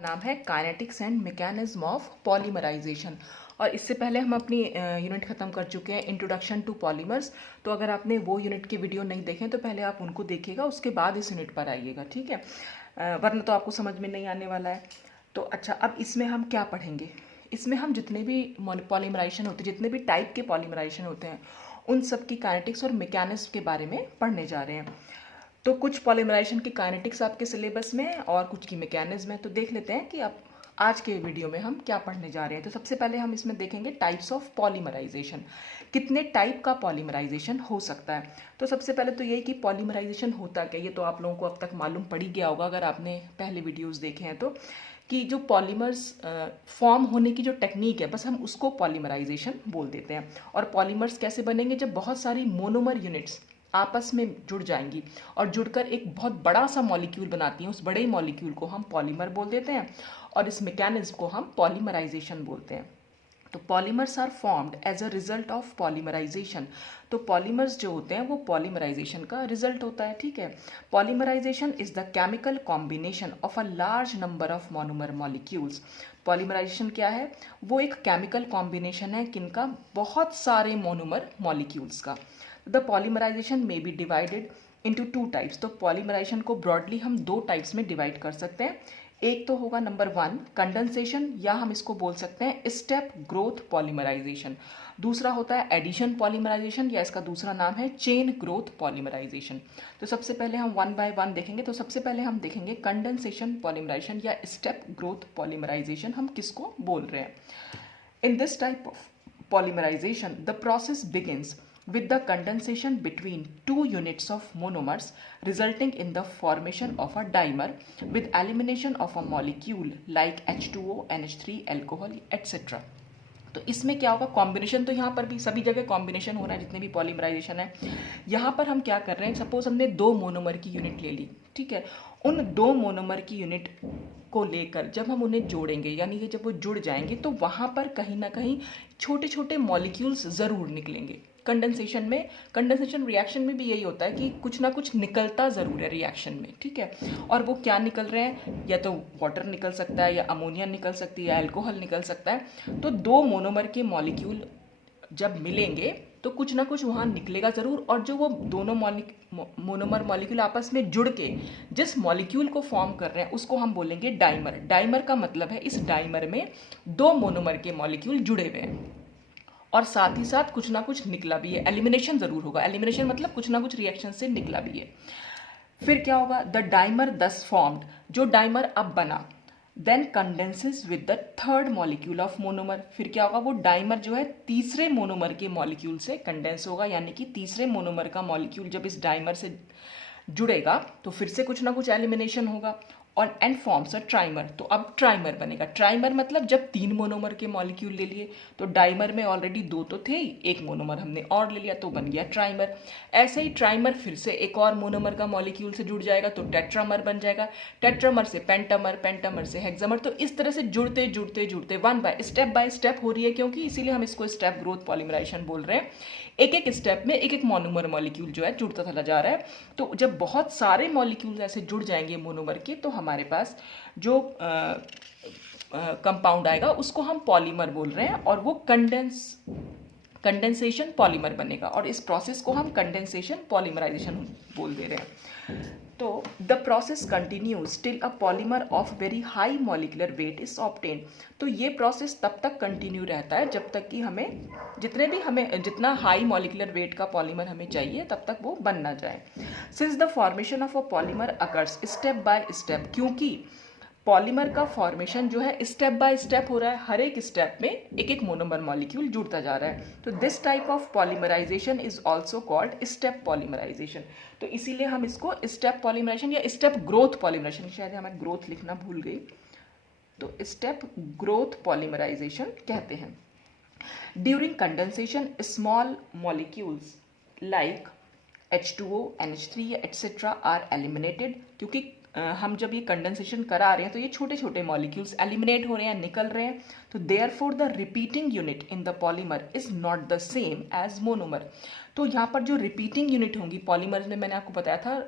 नाम है kinetics and mechanism of polymerization. और इससे पहले हम अपनी यूनिट ख़त्म कर चुके हैं इंट्रोडक्शन टू पॉलीमर्स। तो अगर आपने वो यूनिट के वीडियो नहीं देखे तो पहले आप उनको देखिएगा, उसके बाद इस यूनिट पर आइएगा, ठीक है। वरना तो आपको समझ में नहीं आने वाला है। तो अच्छा, अब इसमें हम क्या पढ़ेंगे? इसमें हम जितने भी पॉलीमराइजेशन होते हैं, जितने भी टाइप के पॉलीमराइजेशन होते हैं, उन सब की काइनेटिक्स और मैकेनिज्म के बारे में पढ़ने जा रहे हैं। तो कुछ पॉलीमराइजेशन की काइनेटिक्स आपके सिलेबस में है और कुछ की मैकेनिज्म है। तो देख लेते हैं कि आप आज के वीडियो में हम क्या पढ़ने जा रहे हैं। तो सबसे पहले हम इसमें देखेंगे टाइप्स ऑफ पॉलीमराइजेशन, कितने टाइप का पॉलीमराइजेशन हो सकता है। तो सबसे पहले तो यही कि पॉलीमराइजेशन होता क्या, ये तो आप लोगों को अब तक मालूम पड़ ही गया होगा अगर आपने पहले वीडियोस देखे हैं तो, कि जो पॉलीमर्स फॉर्म होने की जो टेक्निक है, बस हम उसको पॉलीमराइजेशन बोल देते हैं। और पॉलीमर्स कैसे बनेंगे? जब बहुत सारी मोनोमर यूनिट्स आपस में जुड़ जाएंगी और जुड़कर एक बहुत बड़ा सा मॉलिक्यूल बनाती हैं, उस बड़े मॉलिक्यूल को हम पॉलीमर बोल देते हैं और इस मैकेनिज्म को हम पॉलीमराइजेशन बोलते हैं। तो polymers are formed as a result of polymerization. तो पॉलीमर्स जो होते हैं वो पॉलीमराइजेशन का रिजल्ट होता है, ठीक है। Polymerization is the chemical combination of a large number of monomer molecules. Polymerization क्या है? वो एक केमिकल कॉम्बिनेशन है किनका? बहुत सारे मोनोमर मॉलिक्यूल्स का। The polymerization may be divided into two types. तो पॉलीमराइजेशन को ब्रॉडली हम दो टाइप्स में डिवाइड कर सकते हैं। एक तो होगा नंबर 1 कंडेंसेशन, या हम इसको बोल सकते हैं स्टेप ग्रोथ पॉलीमराइजेशन। दूसरा होता है एडिशन पॉलीमराइजेशन, या इसका दूसरा नाम है चेन ग्रोथ पॉलीमराइजेशन। तो सबसे पहले हम वन बाय वन देखेंगे। तो सबसे पहले हम देखेंगे कंडेंसेशन पॉलीमराइजेशन या स्टेप ग्रोथ पॉलीमराइजेशन हम किसको बोल रहे हैं। In this type of polymerization, the process begins with the condensation between two units of monomers, resulting in the formation of a dimer with elimination of a molecule like H2O, NH3, alcohol, etc. तो इसमें क्या होगा? Combination तो यहाँ पर भी सभी जगह कॉम्बिनेशन हो रहा है, जितने भी पॉलीमराइजेशन है। यहाँ पर हम क्या कर रहे हैं? सपोज हमने दो मोनोमर की यूनिट ले ली, ठीक है। उन दो मोनोमर की यूनिट को लेकर जब हम उन्हें जोड़ेंगे, यानी कि जब वो जुड़ जाएंगे, तो वहाँ पर कहीं ना कहीं छोटे छोटे मॉलिक्यूल्स ज़रूर निकलेंगे। कंडेंसेशन में, कंडेंसेशन रिएक्शन में भी यही होता है कि कुछ ना कुछ निकलता ज़रूर है रिएक्शन में, ठीक है। और वो क्या निकल रहे हैं? या तो वाटर निकल सकता है, या अमोनिया निकल सकती है, या अल्कोहल निकल सकता है। तो दो मोनोमर के मॉलिक्यूल जब मिलेंगे तो कुछ ना कुछ वहाँ निकलेगा ज़रूर। और जो वो दोनों मोनोमर मॉलिक्यूल आपस में जुड़ के जिस मॉलिक्यूल को फॉर्म कर रहे हैं उसको हम बोलेंगे डाइमर। डाइमर का मतलब है इस डाइमर में दो मोनोमर के मॉलिक्यूल जुड़े हुए हैं और साथ ही साथ कुछ ना कुछ निकला भी है। एलिमिनेशन ज़रूर होगा। एलिमिनेशन मतलब कुछ ना कुछ रिएक्शन से निकला भी है। फिर क्या होगा? द डाइमर दस फॉर्म्ड, जो डाइमर अब बना, then condenses with the third molecule of monomer. फिर क्या होगा? वो डाइमर जो है तीसरे मोनोमर के मॉलिक्यूल से कंडेंस होगा, यानी कि तीसरे मोनोमर का मॉलिक्यूल जब इस डाइमर से जुड़ेगा तो फिर से कुछ ना कुछ एलिमिनेशन होगा और एंड फॉर्म्स अ ट्राइमर। तो अब ट्राइमर बनेगा। ट्राइमर मतलब जब तीन मोनोमर के मॉलिक्यूल ले लिए, तो डाइमर में ऑलरेडी दो तो थे ही, एक मोनोमर हमने और ले लिया तो बन गया ट्राइमर। ऐसे ही ट्राइमर फिर से एक और मोनोमर का मॉलिक्यूल से जुड़ जाएगा तो टेट्रामर बन जाएगा। टेट्रामर से पेंटामर, पेंटामर से हेक्सामर। तो इस तरह से जुड़ते जुड़ते जुड़ते बाय स्टेप हो रही है, क्योंकि इसीलिए हम इसको स्टेप ग्रोथ पॉलीमराइजेशन बोल रहे हैं। एक एक स्टेप में एक एक मोनोमर मॉलिक्यूल जो है जुड़ता चला जा रहा है। तो जब बहुत सारे मॉलिक्यूल ऐसे जुड़ जाएंगे मोनोमर के, तो हमारे पास जो कंपाउंड आएगा उसको हम पॉलीमर बोल रहे हैं और वो कंडेंसेशन पॉलीमर बनेगा। और इस प्रोसेस को हम कंडेंसेशन पॉलीमराइजेशन बोल दे रहे हैं। तो the process continues till a polymer of very high molecular weight is obtain. तो ये प्रोसेस तब तक कंटिन्यू रहता है जब तक कि हमें जितना हाई मॉलिकुलर वेट का पॉलीमर हमें चाहिए तब तक वो बन ना जाए। Since the formation of a polymer occurs step by step, क्योंकि पॉलीमर का फॉर्मेशन जो है स्टेप बाय स्टेप हो रहा है, हर एक स्टेप में एक एक मोनोमर मॉलिक्यूल जुड़ता जा रहा है। तो this type of polymerization is also called step polymerization. तो इसीलिए हम इसको स्टेप पॉलीमराइजेशन या स्टेप ग्रोथ पॉलीमराइजेशन, शायद हमें ग्रोथ लिखना भूल गई, तो स्टेप ग्रोथ पॉलीमराइजेशन कहते हैं। During condensation small molecules like H2O, NH3 etc. Are eliminated. क्योंकि हम जब ये कंडेंसेशन करा रहे हैं तो ये छोटे छोटे मॉलिक्यूल्स एलिमिनेट हो रहे हैं, निकल रहे हैं। तो therefore the repeating unit in the polymer is not the same as monomer. तो यहाँ पर जो रिपीटिंग यूनिट होंगी पॉलीमर्स में, मैंने आपको बताया था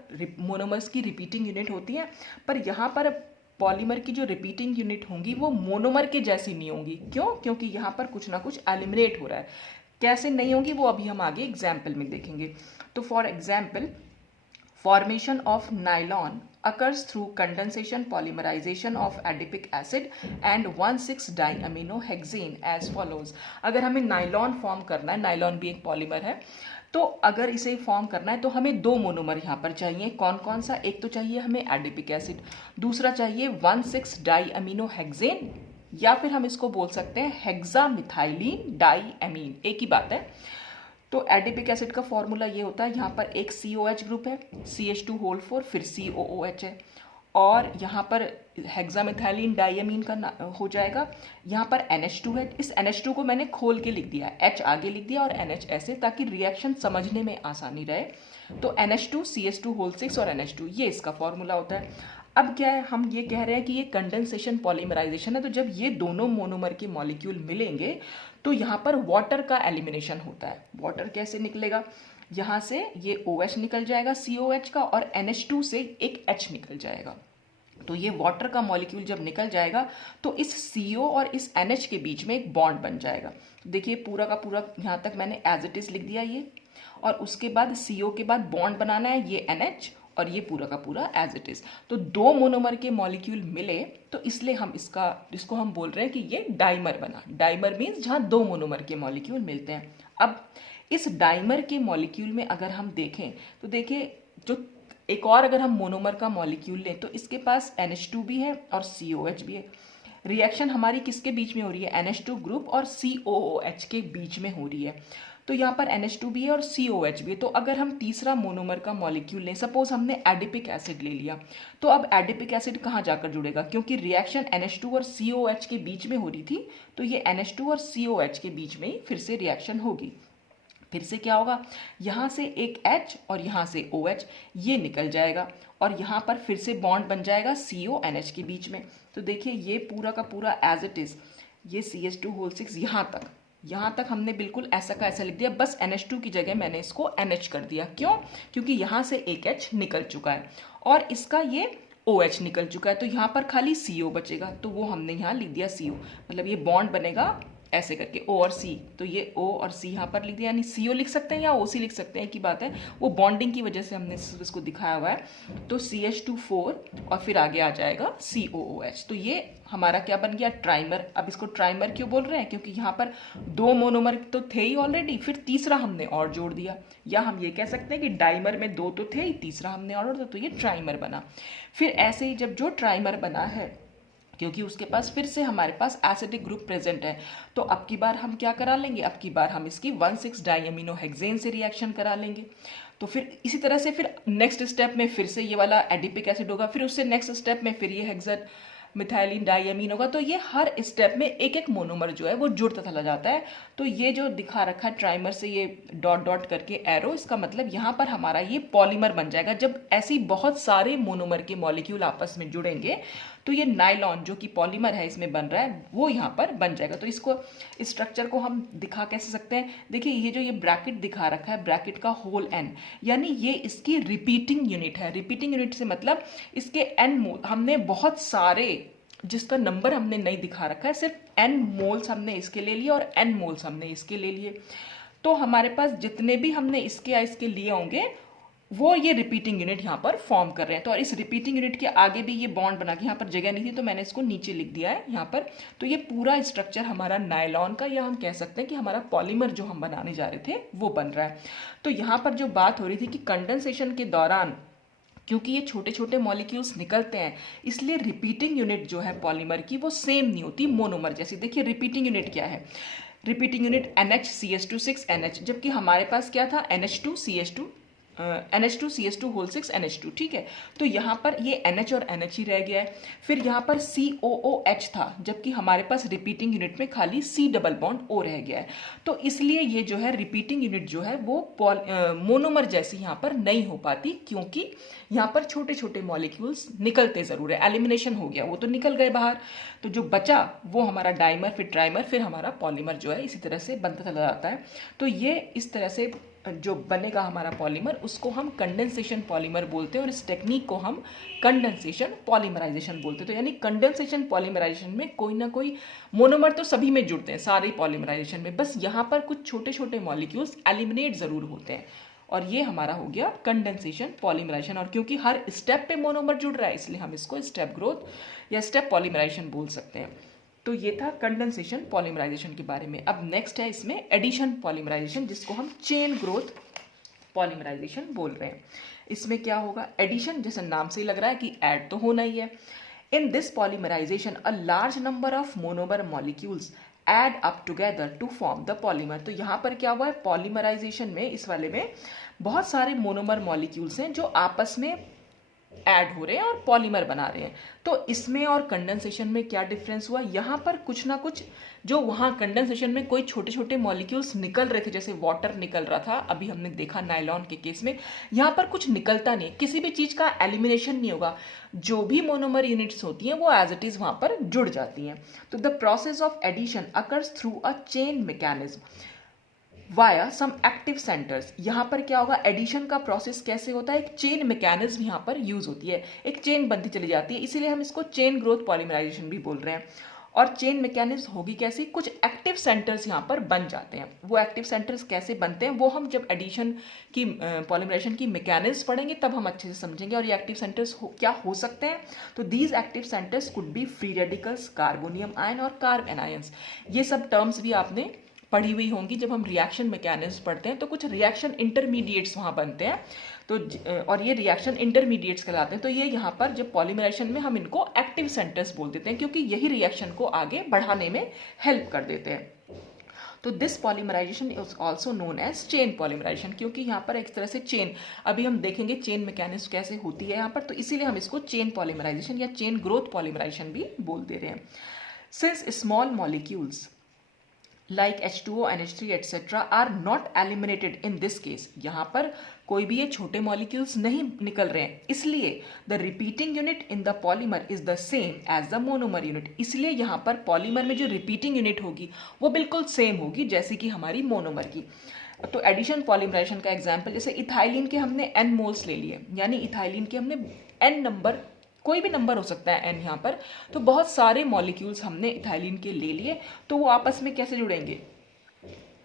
मोनोमर्स की रिपीटिंग यूनिट होती है, पर यहाँ पर पॉलीमर की जो रिपीटिंग यूनिट होंगी वो मोनोमर के जैसी नहीं होंगी। क्यों? क्योंकि यहाँ पर कुछ ना कुछ एलिमिनेट हो रहा है। कैसे नहीं होंगी वो अभी हम आगे एग्जाम्पल में देखेंगे। तो for example, formation of nylon occurs through condensation polymerization of adipic acid and 1,6-diaminohexane as follows। अगर हमें नाइलॉन फॉर्म करना है, नाइलॉन भी एक पॉलीमर है, तो अगर इसे फॉर्म करना है तो हमें दो मोनोमर यहाँ पर चाहिए। कौन कौन सा? एक तो चाहिए हमें एडिपिक एसिड, दूसरा चाहिए 1,6-डाईअमीनोहेक्सेन, या फिर हम इसको बोल सकते हैं हेक्सामिथाइलिन डाईएमीन, एक ही बात है। तो एडिपिक एसिड का फॉर्मूला ये होता है, यहाँ पर एक COH ग्रुप है, CH2 फिर COOH है, और यहाँ पर हेक्सामिथाइलिन डाईअमीन का हो जाएगा। यहाँ पर NH2 है, इस NH2 को मैंने खोल के लिख दिया, H आगे लिख दिया और NH ऐसे, ताकि रिएक्शन समझने में आसानी रहे। तो NH2 CH2 और NH2, ये इसका फॉर्मूला होता है। अब क्या है, हम ये कह रहे हैं कि ये कंडेंसेशन पॉलीमराइजेशन है, तो जब ये दोनों मोनोमर के मॉलिक्यूल मिलेंगे तो यहाँ पर वाटर का एलिमिनेशन होता है। वाटर कैसे निकलेगा? यहाँ से ये OH निकल जाएगा COH का, और NH2 से एक H निकल जाएगा। तो ये वाटर का मॉलिक्यूल जब निकल जाएगा तो इस CO और इस NH के बीच में एक बॉन्ड बन जाएगा। देखिए पूरा का पूरा यहाँ तक मैंने एज इट इज लिख दिया ये, और उसके बाद CO के बाद बॉन्ड बनाना है ये NH, और ये पूरा का पूरा एज इट इज। तो दो मोनोमर के मॉलिक्यूल मिले तो इसलिए हम इसको हम बोल रहे हैं कि ये डाइमर बना। डाइमर मीन्स जहाँ दो मोनोमर के मॉलिक्यूल मिलते हैं। अब इस डाइमर के मॉलिक्यूल में अगर हम देखें तो देखिए, जो एक और अगर हम मोनोमर का मॉलिक्यूल लें तो इसके पास NH2 भी है और COH भी है। रिएक्शन हमारी किसके बीच में हो रही है? NH2 ग्रुप और COOH के बीच में हो रही है। तो यहाँ पर NH2 भी है और COH भी है। तो अगर हम तीसरा मोनोमर का मॉलिक्यूल लें, सपोज हमने एडिपिक एसिड ले लिया, तो अब एडिपिक एसिड कहाँ जाकर जुड़ेगा? क्योंकि रिएक्शन NH2 और COH के बीच में हो रही थी, तो ये NH2 और COH के बीच में ही फिर से रिएक्शन होगी। फिर से क्या होगा? यहाँ से एक H और यहाँ से OH, ये निकल जाएगा, और यहाँ पर फिर से बॉन्ड बन जाएगा CONH के बीच में। तो देखिए ये पूरा का पूरा एज इट इज, ये CH2 यहाँ तक हमने बिल्कुल ऐसा का ऐसा लिख दिया, बस NH2 की जगह मैंने इसको NH कर दिया। क्यों? क्योंकि यहाँ से एक H निकल चुका है और इसका ये OH निकल चुका है, तो यहाँ पर खाली CO बचेगा, तो वो हमने यहाँ लिख दिया CO। मतलब ये बॉन्ड बनेगा ऐसे करके O और C, तो ये O और C यहाँ पर लिख दिया, यानी CO लिख सकते हैं या OC लिख सकते हैं, की बात है, वो बॉन्डिंग की वजह से हमने इसको दिखाया हुआ है। तो CH2 और फिर आगे आ जाएगा COOH। तो ये हमारा क्या बन गया? ट्राइमर। अब इसको ट्राइमर क्यों बोल रहे हैं? क्योंकि यहाँ पर दो मोनोमर तो थे ही ऑलरेडी, फिर तीसरा हमने और जोड़ दिया, या हम ये कह सकते हैं कि डाइमर में दो तो थे ही, तीसरा हमने और जोड़ दिया, तो ये ट्राइमर बना। फिर ऐसे ही जब जो ट्राइमर बना है, क्योंकि उसके पास फिर से हमारे पास एसिडिक ग्रुप प्रेजेंट है, तो अब की बार हम क्या करा लेंगे? अब की बार हम इसकी 1,6-डाईअमीनोहेक्सेन से रिएक्शन करा लेंगे। तो फिर इसी तरह से फिर नेक्स्ट स्टेप में फिर से ये वाला एडिपिक एसिड होगा, फिर उससे नेक्स्ट स्टेप में फिर ये हेक्सा मिथाइलिन डाईअमीन होगा। तो ये हर स्टेप में एक एक मोनोमर जो है वो जुड़ता चला जाता है। तो ये जो दिखा रखा है ट्राइमर से ये डॉट डॉट करके एरो, इसका मतलब यहाँ पर हमारा ये पॉलीमर बन जाएगा। जब ऐसी बहुत सारे मोनोमर के मॉलिक्यूल आपस में जुड़ेंगे तो ये नाइलॉन जो कि पॉलीमर है इसमें बन रहा है वो यहाँ पर बन जाएगा। तो इसको स्ट्रक्चर को हम दिखा कैसे सकते हैं? देखिए ये जो ये ब्रैकेट दिखा रखा है, ब्रैकेट का होल n, यानी ये इसकी रिपीटिंग यूनिट है। रिपीटिंग यूनिट से मतलब इसके n मोल, हमने बहुत सारे, जिसका नंबर हमने नहीं दिखा रखा है, सिर्फ n मोल्स हमने इसके ले लिए और n मोल्स हमने इसके ले लिए। तो हमारे पास जितने भी हमने इसके या इसके लिए होंगे वो ये रिपीटिंग यूनिट यहाँ पर फॉर्म कर रहे हैं। तो इस रिपीटिंग यूनिट के आगे भी ये बॉन्ड बना के, यहाँ पर जगह नहीं थी तो मैंने इसको नीचे लिख दिया है यहाँ पर। तो ये पूरा स्ट्रक्चर हमारा नायलॉन का, या हम कह सकते हैं कि हमारा पॉलीमर जो हम बनाने जा रहे थे वो बन रहा है। तो यहाँ पर जो बात हो रही थी कि कंडेंसेशन के दौरान क्योंकि ये छोटे छोटे मॉलिक्यूल्स निकलते हैं, इसलिए रिपीटिंग यूनिट जो है पॉलीमर की वो सेम नहीं होती मोनोमर जैसी। देखिए रिपीटिंग यूनिट क्या है? रिपीटिंग यूनिट NH CH2 जबकि हमारे पास क्या था? NH2 CH2 NH2, ठीक है। तो यहाँ पर ये NH और NH ही रह गया है। फिर यहाँ पर COOH था, jabki हमारे पास रिपीटिंग यूनिट में खाली C डबल बॉन्ड O रह गया है। तो इसलिए ये जो है रिपीटिंग यूनिट जो है वो मोनोमर जैसी यहाँ पर नहीं हो पाती, क्योंकि यहाँ पर छोटे छोटे मॉलिक्यूल्स निकलते ज़रूर है। एलिमिनेशन हो गया, वो तो निकल गए बाहर, तो जो बचा वो हमारा डाइमर, फिर ट्राइमर, फिर हमारा पॉलीमर जो है इसी तरह से बनता चला जाता है। तो ये इस तरह से जो बनेगा हमारा पॉलीमर उसको हम कंडेंसेशन पॉलीमर बोलते हैं और इस टेक्निक को हम कंडेंसेशन पॉलीमराइजेशन बोलते हैं। तो यानी कंडेंसेशन पॉलीमराइजेशन में कोई ना कोई मोनोमर तो सभी में जुड़ते हैं सारे पॉलीमराइजेशन में, बस यहाँ पर कुछ छोटे छोटे मॉलिक्यूल्स एलिमिनेट ज़रूर होते हैं और ये हमारा हो गया कंडेंसेशन पॉलीमराइजेशन। और क्योंकि हर स्टेप पे मोनोमर जुड़ रहा है इसलिए हम इसको स्टेप ग्रोथ या स्टेप पॉलीमराइजेशन बोल सकते हैं। तो ये था कंडेंसेशन पॉलीमराइजेशन के बारे में। अब नेक्स्ट है इसमें एडिशन पॉलीमराइजेशन, जिसको हम चेन ग्रोथ पॉलीमराइजेशन बोल रहे हैं। इसमें क्या होगा, एडिशन जैसे नाम से ही लग रहा है कि ऐड तो होना ही है। In this polymerization a large number of monomer molecules add up together to form the polymer. तो यहाँ पर क्या हुआ है, पॉलीमराइजेशन में इस वाले में बहुत सारे मोनोमर मॉलिक्यूल्स हैं जो आपस में ऐड हो रहे हैं और पॉलीमर बना रहे हैं। तो इसमें और कंडेंसेशन में क्या डिफरेंस हुआ, यहाँ पर कुछ ना कुछ जो वहाँ कंडेंसेशन में कोई छोटे छोटे मॉलिक्यूल्स निकल रहे थे, जैसे वाटर निकल रहा था अभी हमने देखा नायलॉन के केस में, यहाँ पर कुछ निकलता नहीं, किसी भी चीज़ का एलिमिनेशन नहीं होगा, जो भी मोनोमर यूनिट्स होती हैं वो एज इट इज़ वहाँ पर जुड़ जाती हैं। तो the process of addition occurs through a chain mechanism via some active centres. यहाँ पर क्या होगा, एडिशन का प्रोसेस कैसे होता है, एक चेन मैकेनिज्म यहाँ पर यूज होती है, एक चेन बनती चली जाती है, इसीलिए हम इसको चेन ग्रोथ पॉलीमराइजेशन भी बोल रहे हैं। और चेन मैकेनिज्म होगी कैसी, कुछ एक्टिव सेंटर्स यहाँ पर बन जाते हैं। वो एक्टिव सेंटर्स कैसे बनते हैं वो हम जब एडिशन की पॉलीमराइजेशन की मैकेनिज्म पढ़ेंगे तब हम अच्छे से समझेंगे। और ये एक्टिव सेंटर्स क्या हो सकते हैं, तो these active centres could be free radicals, carbonium ion और कार्ब एनायंस। ये सब टर्म्स भी आपने पढ़ी हुई होंगी। जब हम रिएक्शन मैकेनिज्म पढ़ते हैं तो कुछ रिएक्शन इंटरमीडिएट्स वहाँ बनते हैं, तो और ये रिएक्शन इंटरमीडिएट्स कहलाते हैं। तो ये यहाँ पर जब पॉलीमराइजेशन में हम इनको एक्टिव सेंटर्स बोल देते हैं क्योंकि यही रिएक्शन को आगे बढ़ाने में हेल्प कर देते हैं। तो this polymerization is also known as chain polymerization, क्योंकि यहाँ पर एक तरह से चेन, अभी हम देखेंगे चेन मैकेनिज्म कैसे होती है यहाँ पर, तो इसीलिए हम इसको चेन पॉलीमराइजेशन या चेन ग्रोथ पॉलीमराइजेशन भी बोल दे रहे हैं। Since small molecules like H2O, NH3 etc. are not eliminated in this case, यहाँ पर कोई भी ये छोटे मॉलिक्यूल्स नहीं निकल रहे हैं, इसलिए the repeating unit in the polymer is the same as the monomer unit. इसलिए यहाँ पर पॉलीमर में जो रिपीटिंग यूनिट होगी वो बिल्कुल सेम होगी जैसे कि हमारी मोनोमर की। तो एडिशन पॉलीमराइजेशन का एग्जाम्पल, जैसे इथाइलिन के हमने n मोल्स ले लिए, यानी इथाइलिन के हमने n नंबर, कोई भी नंबर हो सकता है n यहाँ पर, तो बहुत सारे मॉलिक्यूल्स हमने इथाइलिन के ले लिए, तो वो आपस में कैसे जुड़ेंगे,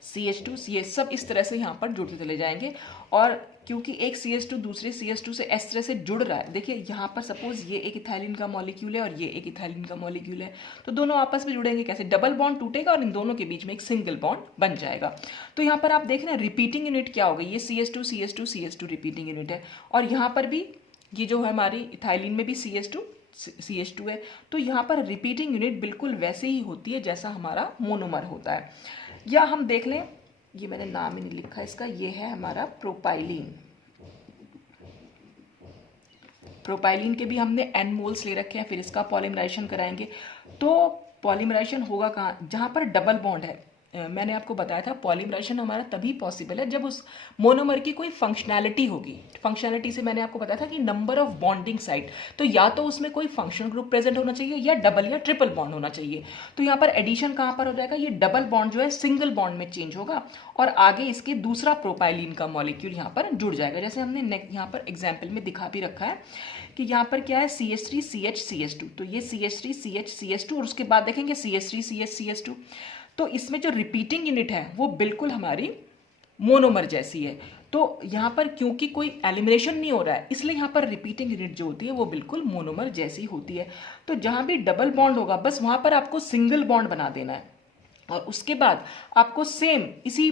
CH2 CH, सब इस तरह से यहाँ पर जुड़ते चले जाएंगे। और क्योंकि एक CH2 दूसरे CH2 से इस तरह से जुड़ रहा है, देखिए यहाँ पर सपोज ये एक इथाइलिन का मॉलिक्यूल है और ये एक इथाइलिन का मॉलिक्यूल है, तो दोनों आपस में जुड़ेंगे कैसे, डबल बॉन्ड टूटेगा और इन दोनों के बीच में एक सिंगल बॉन्ड बन जाएगा। तो यहाँ पर आप देख रहे हैं रिपीटिंग यूनिट क्या होगा, ये CH2 CH2 CH2 repeating unit है, और यहाँ पर भी ये जो है हमारी इथाइलिन में भी CH2 है, तो यहाँ पर रिपीटिंग यूनिट बिल्कुल वैसे ही होती है जैसा हमारा मोनोमर होता है। या हम देख लें, ये मैंने नाम ही नहीं लिखा इसका, ये है हमारा प्रोपाइलिन। प्रोपाइलिन के भी हमने n मोल्स ले रखे हैं, फिर इसका पॉलीमराइजेशन कराएंगे। तो पॉलीमराइजेशन होगा कहाँ, जहाँ पर डबल बॉन्ड है। मैंने आपको बताया था पॉलीमराइजेशन हमारा तभी पॉसिबल है जब उस मोनोमर की कोई फंक्शनैलिटी होगी। फंक्शनैलिटी से मैंने आपको बताया था कि नंबर ऑफ बॉन्डिंग साइट, तो या तो उसमें कोई फंक्शनल ग्रुप प्रेजेंट होना चाहिए या डबल या ट्रिपल बॉन्ड होना चाहिए। तो यहाँ पर एडिशन कहाँ पर हो जाएगा, ये डबल बॉन्ड जो है सिंगल बॉन्ड में चेंज होगा और आगे इसके दूसरा प्रोपाइलिन का मॉलिक्यूल यहाँ पर जुड़ जाएगा। जैसे हमने यहाँ पर एग्जाम्पल में दिखा भी रखा है कि यहाँ पर क्या है, CH3 CH CH2, तो ये CH3 CH CH2 और उसके बाद देखेंगे CH3 CH CH2। तो इसमें जो रिपीटिंग यूनिट है वो बिल्कुल हमारी मोनोमर जैसी है। तो यहाँ पर क्योंकि कोई एलिमिनेशन नहीं हो रहा है, इसलिए यहाँ पर रिपीटिंग यूनिट जो होती है वो बिल्कुल मोनोमर जैसी होती है। तो जहाँ भी डबल बॉन्ड होगा बस वहाँ पर आपको सिंगल बॉन्ड बना देना है और उसके बाद आपको सेम इसी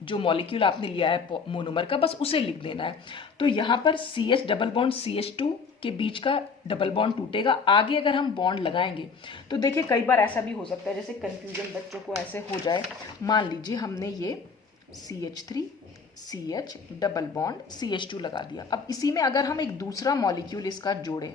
जो मॉलिक्यूल आपने लिया है मोनोमर का, बस उसे लिख देना है। तो यहाँ पर CH डबल बॉन्ड CH2 के बीच का डबल बॉन्ड टूटेगा। आगे अगर हम बॉन्ड लगाएंगे तो देखिए कई बार ऐसा भी हो सकता है, जैसे कंफ्यूजन बच्चों को ऐसे हो जाए, मान लीजिए हमने ये CH3 CH double bond CH2 लगा दिया। अब इसी में अगर हम एक दूसरा मॉलिक्यूल इसका जोड़ें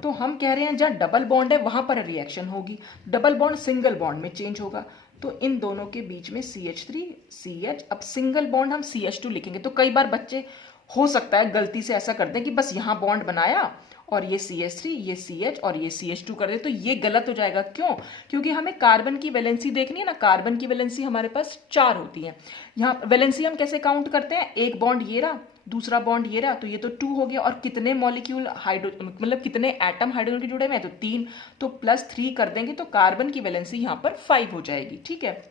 तो हम कह रहे हैं जहाँ डबल बॉन्ड है वहाँ पर रिएक्शन होगी, डबल बॉन्ड सिंगल बॉन्ड में चेंज होगा। तो इन दोनों के बीच में CH3 CH, अब सिंगल बॉन्ड हम CH2 लिखेंगे। तो कई बार बच्चे हो सकता है गलती से ऐसा कर दें कि बस यहाँ बॉन्ड बनाया और ये CH3, ये CH और ये CH2 कर दे तो ये गलत हो जाएगा। क्यों? क्योंकि हमें कार्बन की वैलेंसी देखनी है ना, कार्बन की वैलेंसी हमारे पास 4 होती है। यहाँ वैलेंसी हम कैसे काउंट करते हैं, एक बॉन्ड ये रहा, दूसरा बॉन्ड ये रहा, तो ये तो 2 हो गया। और कितने मॉलिक्यूल मतलब कितने एटम हाइड्रोजन के जुड़े हुए हैं, तो 3, तो +3 कर देंगे तो कार्बन की वैलेंसी यहाँ पर 5 हो जाएगी। ठीक है,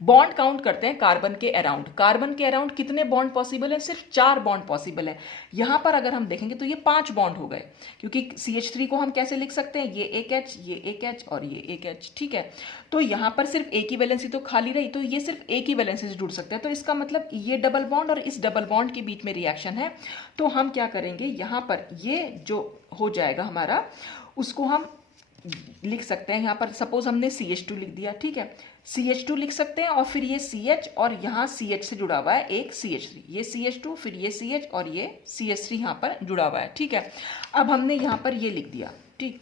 बॉन्ड काउंट करते हैं कार्बन के अराउंड। कार्बन के अराउंड कितने बॉन्ड पॉसिबल है, सिर्फ 4 बॉन्ड पॉसिबल है। यहां पर अगर हम देखेंगे तो ये 5 बॉन्ड हो गए, क्योंकि CH3 को हम कैसे लिख सकते हैं, ये एक H, ये एक H और ये एक H। ठीक है, तो यहां पर सिर्फ एक ही वैलेंसी तो खाली रही, तो ये सिर्फ एक ही वैलेंसी से जुड़ सकते हैं। तो इसका मतलब ये डबल बॉन्ड और इस डबल बॉन्ड के बीच में रिएक्शन है। तो हम क्या करेंगे, यहां पर ये जो हो जाएगा हमारा, उसको हम लिख सकते हैं। यहाँ पर सपोज हमने CH2 लिख दिया, ठीक है, CH2 लिख सकते हैं और फिर ये CH और यहाँ CH से जुड़ा हुआ है एक CH3, ये CH2 फिर ये CH और ये CH3 यहाँ पर जुड़ा हुआ है। ठीक है, अब हमने यहाँ पर ये लिख दिया। ठीक,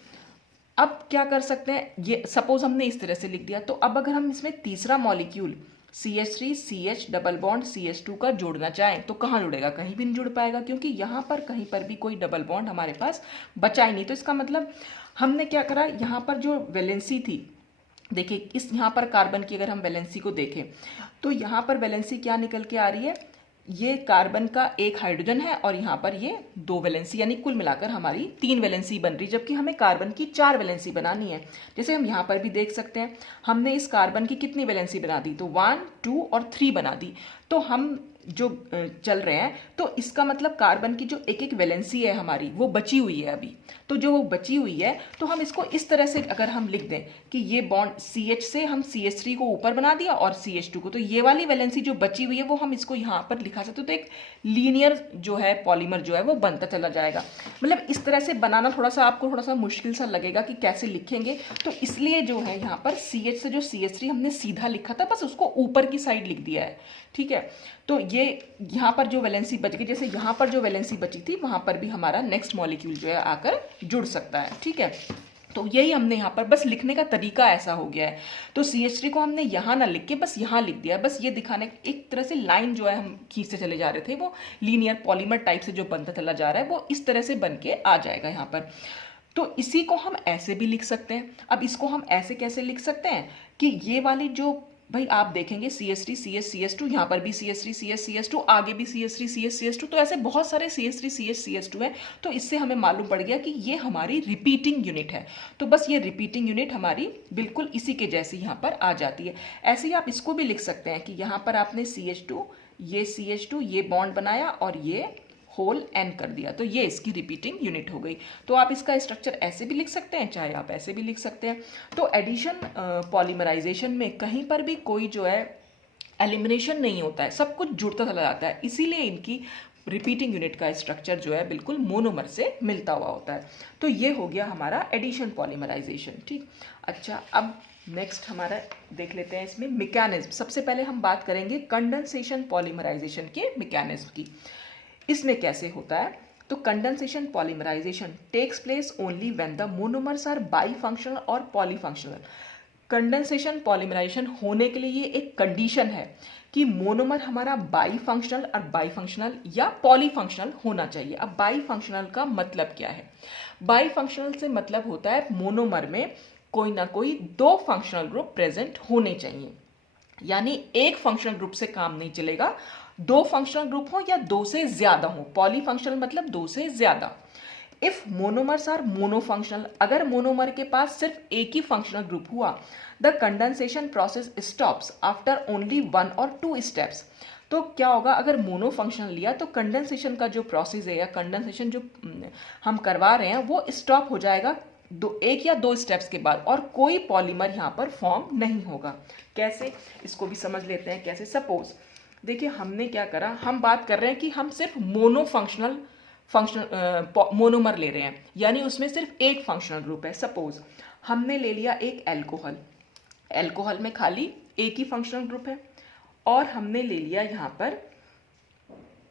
अब क्या कर सकते हैं, ये सपोज हमने इस तरह से लिख दिया, तो अब अगर हम इसमें तीसरा molecule CH3 CH double bond CH2 का जोड़ना चाहें तो कहाँ जुड़ेगा, कहीं भी नहीं जुड़ पाएगा, क्योंकि यहाँ पर कहीं पर भी कोई डबल बॉन्ड हमारे पास बचा ही नहीं। तो इसका मतलब हमने क्या करा, यहाँ पर जो वैलेंसी थी, देखिए इस यहाँ पर कार्बन की अगर हम वैलेंसी को देखें तो यहाँ पर वैलेंसी क्या निकल के आ रही है, ये कार्बन का एक हाइड्रोजन है और यहाँ पर ये 2 वैलेंसी, यानी कुल मिलाकर हमारी 3 वैलेंसी बन रही, जबकि हमें कार्बन की 4 वैलेंसी बनानी है। जैसे हम यहाँ पर भी देख सकते हैं, हमने इस कार्बन की कितनी वैलेंसी बना दी, तो 1, 2 और 3 बना दी। तो हम जो चल रहे हैं, तो इसका मतलब कार्बन की जो एक एक वैलेंसी है हमारी वो बची हुई है अभी। तो जो वो बची हुई है, तो हम इसको इस तरह से अगर हम लिख दें कि ये बॉन्ड CH से हम CH3 को ऊपर बना दिया और CH2 को, तो ये वाली वैलेंसी जो बची हुई है वो हम इसको यहाँ पर लिखा सकते, तो एक लीनियर जो है पॉलीमर जो है वो बनता चला जाएगा। मतलब इस तरह से बनाना थोड़ा सा आपको थोड़ा सा मुश्किल सा लगेगा कि कैसे लिखेंगे, तो इसलिए जो है यहाँ पर CH से जो CH3 हमने सीधा लिखा था, बस उसको ऊपर की साइड लिख दिया है। ठीक है, तो ये यहाँ पर जो वैलेंसी बच गई, जैसे यहाँ पर जो वैलेंसी बची थी वहाँ पर भी हमारा नेक्स्ट मॉलिक्यूल जो है आकर जुड़ सकता है। ठीक है, तो यही हमने यहाँ पर बस लिखने का तरीका ऐसा हो गया है। तो CH3 को हमने यहाँ ना लिख के बस यहाँ लिख दिया, बस ये दिखाने, एक तरह से लाइन जो है हम खींचते चले जा रहे थे, वो लीनियर पॉलीमर टाइप से जो बनता चला जा रहा है वो इस तरह से बन के आ जाएगा यहाँ पर। तो इसी को हम ऐसे भी लिख सकते हैं। अब इसको हम ऐसे कैसे लिख सकते हैं कि ये वाली जो, भाई आप देखेंगे CH3 CH CH2, यहाँ पर भी CH3 CH CH2, आगे भी CH3 CH CH2, तो ऐसे बहुत सारे CH3 CH CH2 है। तो इससे हमें मालूम पड़ गया कि ये हमारी रिपीटिंग यूनिट है। तो बस ये रिपीटिंग यूनिट हमारी बिल्कुल इसी के जैसी यहाँ पर आ जाती है। ऐसे ही आप इसको भी लिख सकते हैं कि यहाँ पर आपने CH2, ये CH2, ये बॉन्ड बनाया और ये होल N कर दिया, तो ये इसकी रिपीटिंग यूनिट हो गई। तो आप इसका स्ट्रक्चर ऐसे भी लिख सकते हैं, चाहे आप ऐसे भी लिख सकते हैं। तो एडिशन पॉलीमराइजेशन में कहीं पर भी कोई जो है एलिमिनेशन नहीं होता है, सब कुछ जुड़ता चला जाता है, इसीलिए इनकी रिपीटिंग यूनिट का स्ट्रक्चर जो है बिल्कुल मोनोमर से मिलता हुआ होता है। तो ये हो गया हमारा एडिशन पॉलीमराइजेशन। ठीक, अच्छा अब नेक्स्ट हमारा देख लेते हैं इसमें मैकेनिज्म। सबसे पहले हम बात करेंगे कंडेंसेशन पॉलीमराइजेशन के मैकेनिज्म की। इसमें कैसे होता है, तो condensation polymerization takes place only when the monomers are bifunctional और पॉलीफंक्शनल। कंडेंसेशन पॉलीमराइजेशन होने के लिए ये एक कंडीशन है कि मोनोमर हमारा बाईफंक्शनल और बाईफंक्शनल या पॉलीफंक्शनल होना चाहिए। अब बाईफंक्शनल का मतलब क्या है, बाईफंक्शनल से मतलब होता है मोनोमर में कोई ना कोई 2 फंक्शनल ग्रुप प्रेजेंट होने चाहिए, यानी एक फंक्शनल ग्रुप से काम नहीं चलेगा, 2 फंक्शनल ग्रुप हो या 2 से ज्यादा हो। पॉलीफंक्शनल मतलब 2 से ज्यादा। इफ मोनोमर्स आर मोनोफंक्शनल, अगर मोनोमर के पास सिर्फ एक ही फंक्शनल ग्रुप हुआ, the condensation process stops after only 1 और 2 स्टेप्स। तो क्या होगा, अगर मोनोफंक्शनल लिया तो कंडेंसेशन का जो प्रोसेस है या कंडेंसेशन जो हम करवा रहे हैं वो स्टॉप हो जाएगा एक या 2 स्टेप्स के बाद, और कोई पॉलीमर यहाँ पर फॉर्म नहीं होगा। कैसे, इसको भी समझ लेते हैं कैसे। सपोज देखिए हमने क्या करा, हम बात कर रहे हैं कि हम सिर्फ मोनोफंक्शनल मोनोमर ले रहे हैं, यानी उसमें सिर्फ एक फंक्शनल ग्रुप है। सपोज हमने ले लिया एक एल्कोहल, एल्कोहल में खाली एक ही फंक्शनल ग्रुप है, और हमने ले लिया यहाँ पर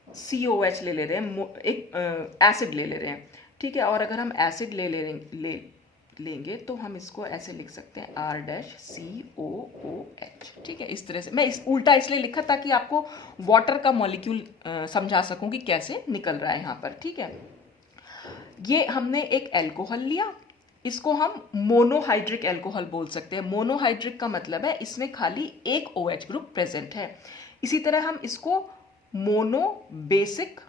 COH ले रहे हैं, एक एसिड ले रहे हैं। ठीक है, और अगर हम एसिड लेंगे तो हम इसको ऐसे लिख सकते हैं R-COOH। ठीक है, इस तरह से मैं उल्टा इसलिए लिखा ताकि आपको वाटर का मॉलिक्यूल समझा सकूं कि कैसे निकल रहा है यहाँ पर। ठीक है, ये हमने एक एल्कोहल लिया, इसको हम मोनोहाइड्रिक एल्कोहल बोल सकते हैं। मोनोहाइड्रिक का मतलब है इसमें खाली एक OH ग्रुप प्रेजेंट है। इसी तरह हम इसको मोनो बेसिक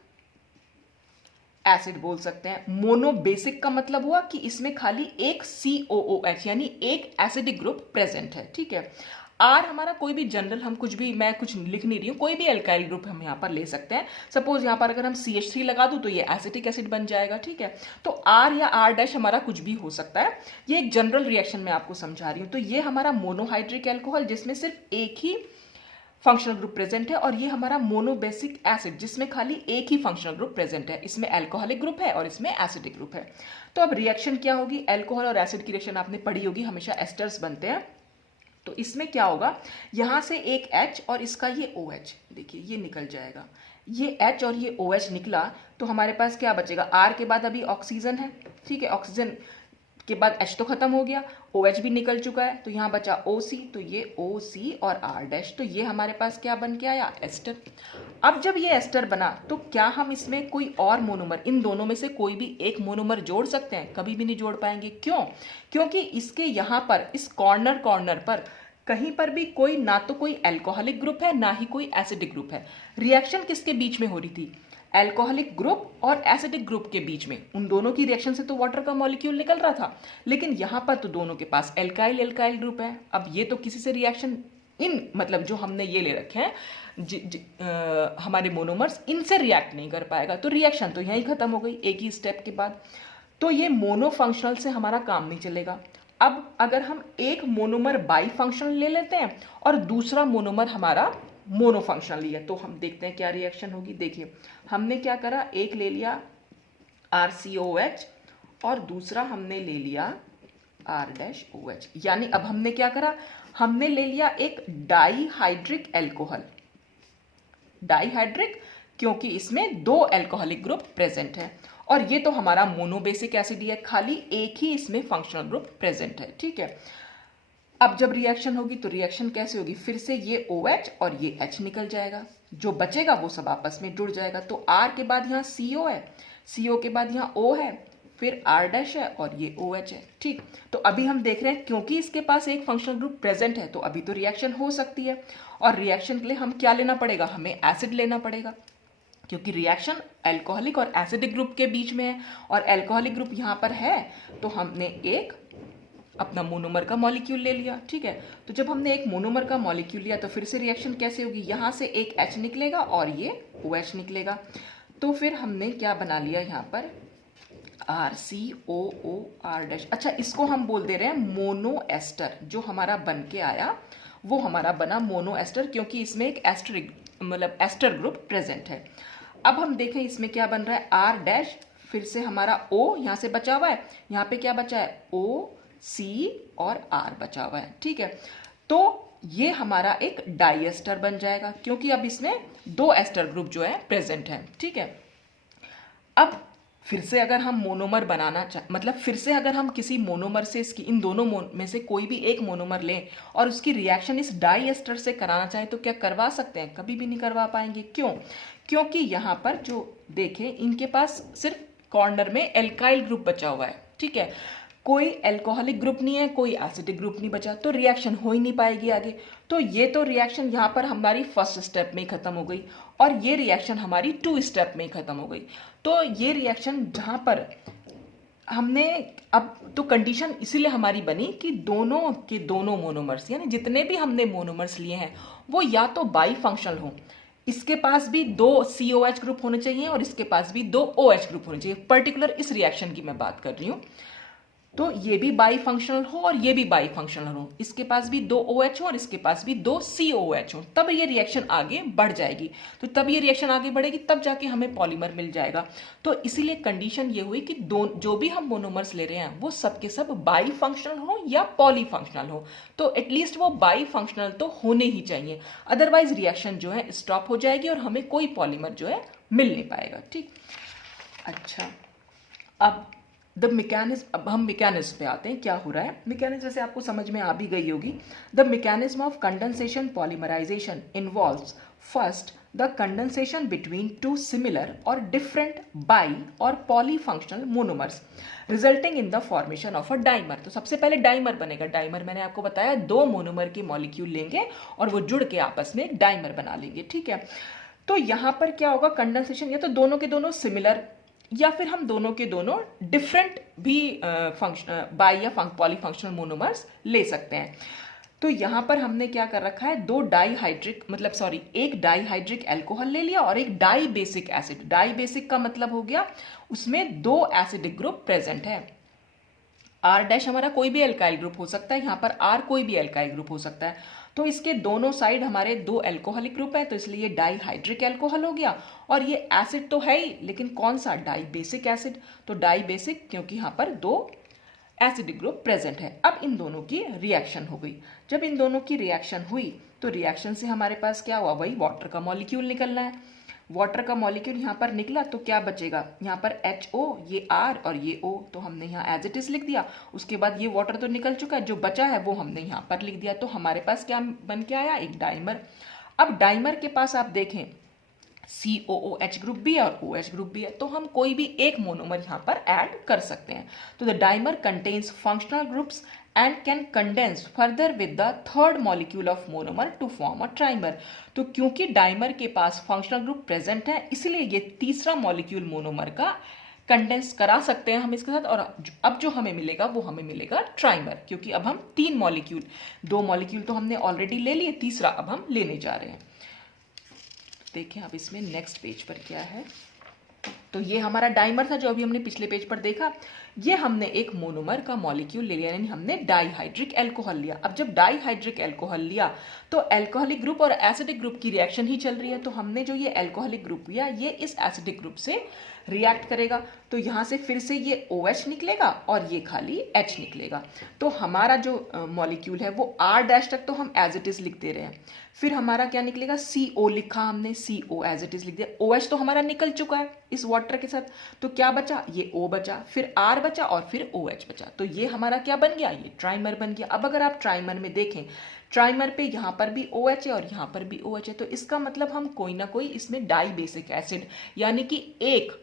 एसिड बोल सकते हैं। मोनो बेसिक का मतलब हुआ कि इसमें खाली एक COOH यानी एक एसिडिक ग्रुप प्रेजेंट है, ठीक है। आर हमारा कोई भी जनरल, हम कुछ भी, मैं कुछ लिख नहीं रही हूँ, कोई भी एल्काइल ग्रुप हम यहाँ पर ले सकते हैं। सपोज यहाँ पर अगर हम CH3 लगा दूँ तो ये एसिटिक एसिड बन जाएगा, ठीक है। तो आर या आर डैश हमारा कुछ भी हो सकता है। ये एक जनरल रिएक्शन मैं आपको समझा रही हूँ। तो ये हमारा मोनोहाइड्रिक एल्कोहल जिसमें सिर्फ एक ही फंक्शनल ग्रुप प्रेजेंट है, और ये हमारा मोनोबेसिक एसिड जिसमें खाली एक ही फंक्शनल ग्रुप प्रेजेंट है। इसमें अल्कोहलिक ग्रुप है और इसमें एसिडिक ग्रुप है। तो अब रिएक्शन क्या होगी? अल्कोहल और एसिड की रिएक्शन आपने पढ़ी होगी, हमेशा एस्टर्स बनते हैं। तो इसमें क्या होगा, यहां से एक H और इसका ये OH, देखिए ये निकल जाएगा। ये H और ये OH निकला तो हमारे पास क्या बचेगा? R के बाद अभी ऑक्सीजन है, ठीक है। ऑक्सीजन के बाद H तो खत्म हो गया, OH भी निकल चुका है, तो यहाँ बचा OC। तो ये OC और R डैश, तो ये हमारे पास क्या बन के आया? एस्टर। अब जब ये एस्टर बना तो क्या हम इसमें कोई और मोनोमर, इन दोनों में से कोई भी एक मोनोमर जोड़ सकते हैं? कभी भी नहीं जोड़ पाएंगे। क्यों? क्योंकि इसके यहाँ पर इस कॉर्नर पर कहीं पर भी कोई, ना तो कोई अल्कोहलिक ग्रुप है ना ही कोई एसिडिक ग्रुप है। रिएक्शन किसके बीच में हो रही थी? अल्कोहलिक ग्रुप और एसिडिक ग्रुप के बीच में। उन दोनों की रिएक्शन से तो वाटर का मॉलिक्यूल निकल रहा था, लेकिन यहाँ पर तो दोनों के पास एल्काइल ग्रुप है। अब ये तो किसी से रिएक्शन, इन मतलब जो हमने ये ले रखे हैं हमारे मोनोमर्स, इनसे रिएक्ट नहीं कर पाएगा, तो रिएक्शन तो यहीं खत्म हो गई एक ही स्टेप के बाद। तो ये मोनोफंक्शनल से हमारा काम नहीं चलेगा। अब अगर हम एक मोनोमर बाई फंक्शनल ले लेते हैं और दूसरा मोनोमर हमारा मोनोफंक्शनल लिया, तो हम देखते हैं क्या रिएक्शन होगी। देखिए हमने क्या करा, एक ले लिया RCOH और दूसरा हमने ले लिया R-OH, यानी अब हमने क्या करा, हमने ले लिया एक डाईहाइड्रिक एल्कोहल। डाईहाइड्रिक क्योंकि इसमें दो एल्कोहलिक ग्रुप प्रेजेंट है, और ये तो हमारा मोनोबेसिक एसिड है, खाली एक ही इसमें फंक्शनल ग्रुप प्रेजेंट है, ठीक है। अब जब रिएक्शन होगी तो रिएक्शन कैसे होगी? फिर से ये OH और ये H निकल जाएगा, जो बचेगा वो सब आपस में जुड़ जाएगा। तो R के बाद यहाँ CO है, CO के बाद यहाँ O है, फिर R डैश है और ये OH है, ठीक। तो अभी हम देख रहे हैं क्योंकि इसके पास एक फंक्शनल ग्रुप प्रेजेंट है तो अभी तो रिएक्शन हो सकती है। और रिएक्शन के लिए हम क्या लेना पड़ेगा? हमें एसिड लेना पड़ेगा, क्योंकि रिएक्शन अल्कोहलिक और एसिडिक ग्रुप के बीच में है, और अल्कोहलिक ग्रुप यहाँ पर है तो हमने एक अपना मोनोमर का मॉलिक्यूल ले लिया, ठीक है। तो जब हमने एक मोनोमर का मॉलिक्यूल लिया तो फिर से रिएक्शन कैसे होगी? यहाँ से एक H निकलेगा और ये OH निकलेगा। तो फिर हमने क्या बना लिया यहाँ पर? RCOOR-। अच्छा, इसको हम बोल दे रहे हैं मोनो एस्टर। जो हमारा बन के आया वो हमारा बना मोनो एस्टर, क्योंकि इसमें एक एस्टर मतलब एस्टर ग्रुप प्रेजेंट है। अब हम देखें इसमें क्या बन रहा है, R-, फिर से हमारा O यहाँ से बचा हुआ है, यहाँ पे क्या बचा है? O, C और R बचा हुआ है, ठीक है। तो ये हमारा एक डाइएस्टर बन जाएगा, क्योंकि अब इसमें दो एस्टर ग्रुप जो है प्रेजेंट है, ठीक है। अब फिर से अगर हम मोनोमर बनाना मतलब फिर से अगर हम किसी मोनोमर से इसकी इन दोनों में से कोई भी एक मोनोमर लें और उसकी रिएक्शन इस डाइएस्टर से कराना चाहें तो क्या करवा सकते हैं? कभी भी नहीं करवा पाएंगे। क्यों? क्योंकि यहाँ पर जो देखें इनके पास सिर्फ कॉर्नर में एल्काइल ग्रुप बचा हुआ है, ठीक है। कोई अल्कोहलिक ग्रुप नहीं है, कोई एसिडिक ग्रुप नहीं बचा, तो रिएक्शन हो ही नहीं पाएगी आगे। तो ये तो रिएक्शन यहाँ पर हमारी फर्स्ट स्टेप में ही खत्म हो गई, और ये रिएक्शन हमारी 2 स्टेप में ही खत्म हो गई। तो ये रिएक्शन जहाँ पर हमने अब तो कंडीशन इसीलिए हमारी बनी कि दोनों के दोनों मोनोमर्स, यानी जितने भी हमने मोनोमर्स लिए हैं वो या तो बाई फंक्शनल हो, इसके पास भी 2 COH ग्रुप होने चाहिए और इसके पास भी 2 OH ग्रुप होने चाहिए। पर्टिकुलर इस रिएक्शन की मैं बात कर रही हूँ। तो ये भी बाई फंक्शनल हो और ये भी बाई फंक्शनल हो, इसके पास भी 2 OH हो और इसके पास भी 2 COH हो, तब ये रिएक्शन आगे बढ़ जाएगी। तो तब ये रिएक्शन आगे बढ़ेगी, तब जाके हमें पॉलीमर मिल जाएगा। तो इसीलिए कंडीशन ये हुई कि जो भी हम मोनोमर्स ले रहे हैं वो सब के सब बाई फंक्शनल हो या पॉली फंक्शनल हो। तो एटलीस्ट वो बाई फंक्शनल तो होने ही चाहिए, अदरवाइज रिएक्शन जो है स्टॉप हो जाएगी और हमें कोई पॉलीमर जो है मिल नहीं पाएगा, ठीक। अच्छा, अब द मैकेनिज्म, अब हम मैकेनिज्म पे आते हैं, क्या हो रहा है। मैकेनिज्म जैसे आपको समझ में आ भी गई होगी। The mechanism of condensation polymerization involves first the condensation between two similar or different bi or polyfunctional monomers resulting in the formation of a dimer. तो सबसे पहले डाइमर बनेगा। डाइमर मैंने आपको बताया दो मोनोमर के मॉलिक्यूल लेंगे और वो जुड़ के आपस में एक डाइमर बना लेंगे, ठीक है। तो यहां पर क्या होगा, कंडेंसेशन, या तो दोनों के दोनों सिमिलर या फिर हम दोनों के दोनों डिफरेंट भी बाई या पॉलीफंक्शनल मोनोमर्स ले सकते हैं। तो यहां पर हमने क्या कर रखा है, एक डाईहाइड्रिक एल्कोहल ले लिया और एक dibasic acid. Dibasic का मतलब हो गया उसमें दो एसिडिक ग्रुप प्रेजेंट है। आर डैश हमारा कोई भी एल्काइल ग्रुप हो सकता है, यहां पर आर कोई भी एल्काइल ग्रुप हो सकता है। तो इसके दोनों साइड हमारे दो एल्कोहलिक ग्रुप है, तो इसलिए ये डाईहाइड्रिक एल्कोहल हो गया। और ये एसिड तो है ही, लेकिन कौन सा, डाई बेसिक एसिड। तो डाई बेसिक क्योंकि यहां पर दो एसिडिक ग्रुप प्रेजेंट है। अब इन दोनों की रिएक्शन हो गई। जब इन दोनों की रिएक्शन हुई तो रिएक्शन से हमारे पास क्या हुआ, वही वाटर का मॉलिक्यूल निकलना है। वाटर का मॉलिक्यूल यहाँ पर निकला तो क्या बचेगा, यहाँ पर HO, ये R और ये O, तो हमने यहाँ एज इट इज लिख दिया। उसके बाद ये वाटर तो निकल चुका है, जो बचा है वो हमने यहाँ पर लिख दिया। तो हमारे पास क्या बन के आया, एक डाइमर। अब डाइमर के पास आप देखें COOH ग्रुप भी है और OH ग्रुप भी है, तो हम कोई भी एक मोनोमर यहाँ पर ऐड कर सकते हैं। तो the dimer contains functional groups and can condense further with the third molecule of monomer to form a trimer. तो क्योंकि डाइमर के पास फंक्शनल ग्रुप प्रेजेंट है, इसलिए ये तीसरा मॉलिक्यूल मोनोमर का कंडेंस करा सकते हैं हम इसके साथ। और अब जो हमें मिलेगा वो हमें मिलेगा ट्राइमर, क्योंकि अब हम तीन मॉलिक्यूल, दो मॉलिक्यूल तो हमने ऑलरेडी ले लिए, तीसरा अब हम लेने जा रहे हैं। देखें अब इसमें नेक्स्ट पेज पर क्या है। तो ये हमारा डाइमर था जो अभी हमने पिछले पेज पर देखा। ये हमने एक मोनोमर का मॉलिक्यूल ले लिया, यानी हमने डाईहाइड्रिक एल्कोहल लिया। अब जब डाईहाइड्रिक एल्कोहल लिया तो एल्कोहलिक ग्रुप और एसिडिक ग्रुप की रिएक्शन ही चल रही है। तो हमने जो ये एल्कोहलिक ग्रुप लिया, ये इस एसिडिक ग्रुप से रिएक्ट करेगा। तो यहाँ से फिर से ये OH निकलेगा और ये खाली H निकलेगा। तो हमारा जो मॉलिक्यूल है वो R डैश तक तो हम एज इट इज लिख दे रहे हैं। फिर हमारा क्या निकलेगा, CO लिखा हमने, CO एज इट इज लिख दिया। OH तो हमारा निकल चुका है इस वाटर के साथ, तो क्या बचा, ये O बचा, फिर R बचा और फिर OH बचा। तो ये हमारा क्या बन गया, ये ट्राइमर बन गया। अब अगर आप ट्राइमर में देखें, ट्राइमर पे यहाँ पर भी OH है और यहाँ पर भी OH है, तो इसका मतलब हम कोई ना कोई इसमें डाई बेसिक एसिड यानी कि एक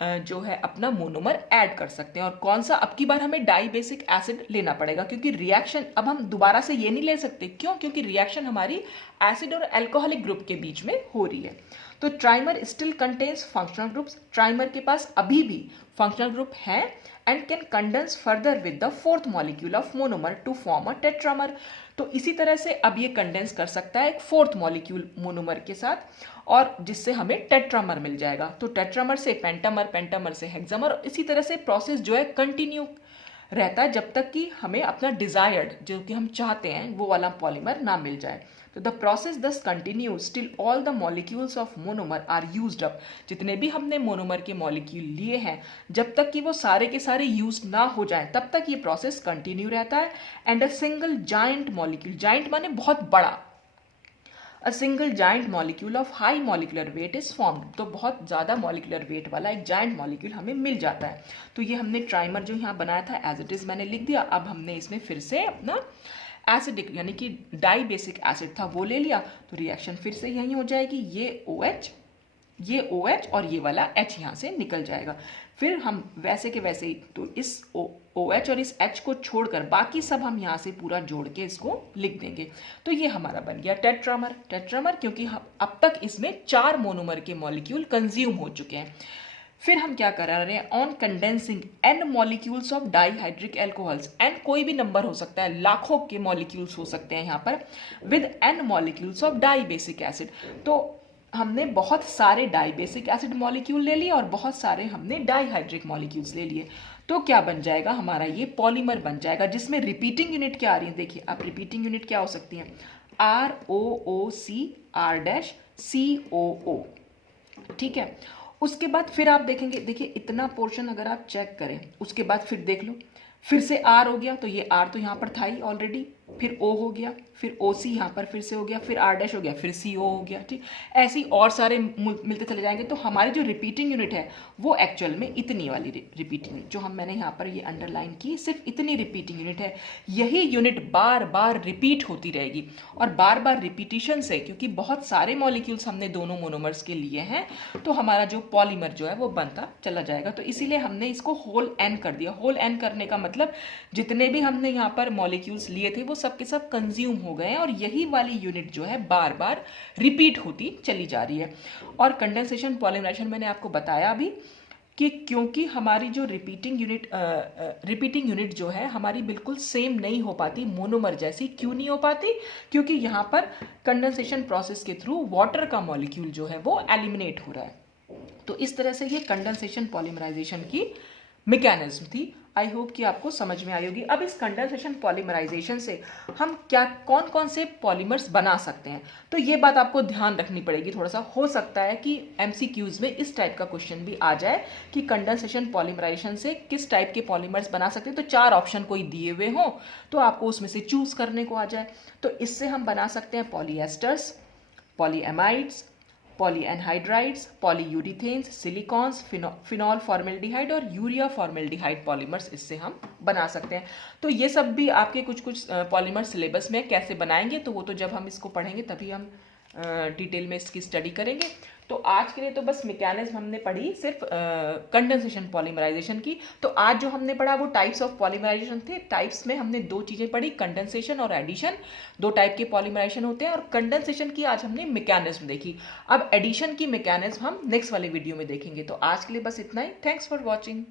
जो है अपना मोनोमर ऐड कर सकते हैं। और कौन सा, अब की बार हमें डाई बेसिक एसिड लेना पड़ेगा, क्योंकि रिएक्शन अब हम दोबारा से ये नहीं ले सकते। क्यों, क्योंकि रिएक्शन हमारी एसिड और अल्कोहलिक ग्रुप के बीच में हो रही है। तो trimer still contains functional groups. Trimer के पास अभी भी फंक्शनल ग्रुप है and can condense further with the fourth molecule of monomer to form a tetramer. तो इसी तरह से अब ये कंडेंस कर सकता है एक फोर्थ मॉलिक्यूल मोनोमर के साथ, और जिससे हमें टेट्रामर मिल जाएगा। तो टेट्रामर से पेंटामर, पेंटामर से हेक्सामर, और इसी तरह से प्रोसेस जो है कंटिन्यू रहता है जब तक कि हमें अपना डिजायर्ड, जो कि हम चाहते हैं, वो वाला पॉलीमर ना मिल जाए। तो the process thus continues till all the molecules of monomer are used up. जितने भी हमने मोनोमर के मॉलिक्यूल लिए हैं, जब तक कि वो सारे के सारे यूज ना हो जाएं, तब तक ये प्रोसेस कंटिन्यू रहता है। And a single giant molecule, giant माने बहुत बड़ा, a single giant molecule of high molecular weight is formed. तो बहुत ज़्यादा मॉलिक्यूलर वेट वाला एक जाइंट मॉलिक्यूल हमें मिल जाता है। तो ये हमने ट्राइमर जो यहाँ बनाया था एज इट इज़ मैंने लिख दिया। अब हमने इसमें फिर से अपना एसिडिक यानी कि डाई बेसिक एसिड था वो ले लिया, तो रिएक्शन फिर से यही हो जाएगी, ये OH और ये वाला H यहाँ से निकल जाएगा। फिर हम वैसे के वैसे ही, तो इस OH और इस H को छोड़कर बाकी सब हम यहाँ से पूरा जोड़ के इसको लिख देंगे। तो ये हमारा बन गया टेट्रामर। टेट्रामर क्योंकि हम अब तक इसमें 4 मोनोमर के मॉलिक्यूल कंज्यूम हो चुके हैं। फिर हम क्या कर रहे हैं, on condensing n molecules of dihydric alcohols. n कोई भी नंबर हो सकता है, लाखों के मॉलिक्यूल्स हो सकते हैं यहाँ पर, with n molecules of dibasic acid. तो हमने बहुत सारे डाई बेसिक एसिड मॉलिक्यूल ले लिए और बहुत सारे हमने डाईहाइड्रिक मॉलिक्यूल्स ले लिए। तो क्या बन जाएगा, हमारा ये पॉलीमर बन जाएगा, जिसमें रिपीटिंग यूनिट क्या आ रही है, देखिए अब रिपीटिंग यूनिट क्या हो सकती है, ROOC R-COO। ठीक है, उसके बाद फिर आप देखेंगे, देखिए इतना पोर्शन अगर आप चेक करें, उसके बाद फिर देख लो, फिर से आर हो गया, तो ये आर तो यहाँ पर था ही ऑलरेडी, फिर ओ हो गया, फिर ओ सी यहाँ पर फिर से हो गया, फिर आर डैश हो गया, फिर सी ओ हो गया, ठीक। ऐसे ही और सारे मिलते चले जाएंगे। तो हमारी जो रिपीटिंग यूनिट है वो एक्चुअल में इतनी वाली रिपीटिंग यूनिट जो मैंने यहाँ पर ये अंडरलाइन की, सिर्फ इतनी रिपीटिंग यूनिट है। यही यूनिट बार बार रिपीट होती रहेगी, और बार बार रिपीटिशन से, क्योंकि बहुत सारे मॉलिक्यूल्स हमने दोनों मोनोमर्स के लिए हैं, तो हमारा जो पॉलीमर जो है वो बनता चला जाएगा। तो इसीलिए हमने इसको होल एन कर दिया। होल एन करने का मतलब जितने भी हमने यहाँ पर मॉलिक्यूल्स लिए थे वो सब के सब कंज्यूम हो गए हैं, और यही वाली यूनिट जो है बार बार रिपीट होती चली जा रही है। और कंडेंसेशन पॉलीमराइजेशन मैंने आपको बताया अभी कि क्योंकि हमारी जो रिपीटिंग यूनिट जो है हमारी बिल्कुल सेम नहीं हो पाती मोनोमर जैसी। क्यों नहीं हो पाती? क्योंकि यहाँ पर कंडेंसेशन प्रोसेस के थ्रू वाटर का मॉलिक्यूल जो है वो एलिमिनेट हो रहा है। तो इस तरह से ये कंडेंसेशन पॉलीमराइजेशन की मैकेनिज्म थी। आई होप कि आपको समझ में आई होगी। अब इस कंडेंसेशन पॉलीमराइजेशन से हम क्या कौन कौन से पॉलीमर्स बना सकते हैं, तो ये बात आपको ध्यान रखनी पड़ेगी। थोड़ा सा हो सकता है कि एमसीक्यूज में इस टाइप का क्वेश्चन भी आ जाए कि कंडेंसेशन पॉलीमराइजेशन से किस टाइप के पॉलीमर्स बना सकते हैं। तो 4 ऑप्शन कोई दिए हुए हों तो आपको उसमें से चूज करने को आ जाए। तो इससे हम बना सकते हैं पॉलीएस्टर्स, पॉलीएमाइड्स, पॉलीएनहाइड्राइड्स, पॉलीयूरिथेन्स, सिलिकॉन्स, फिनॉल फॉर्मेल्डिहाइड और यूरिया फॉर्मेल्डिहाइड पॉलीमर्स इससे हम बना सकते हैं। तो ये सब भी आपके कुछ कुछ पॉलीमर सिलेबस में कैसे बनाएंगे, तो वो तो जब हम इसको पढ़ेंगे तभी हम डिटेल में इसकी स्टडी करेंगे। तो आज के लिए तो बस मैकेनिज्म हमने पढ़ी सिर्फ कंडेंसेशन पॉलीमराइजेशन की। तो आज जो हमने पढ़ा वो टाइप्स ऑफ पॉलीमराइजेशन थे। टाइप्स में हमने 2 चीज़ें पढ़ी, कंडेंसेशन और एडिशन। 2 टाइप के पॉलीमराइजेशन होते हैं, और कंडेंसेशन की आज हमने मैकेनिज्म देखी। अब एडिशन की मैकेनिज्म हम नेक्स्ट वाले वीडियो में देखेंगे। तो आज के लिए बस इतना ही। Thanks for watching.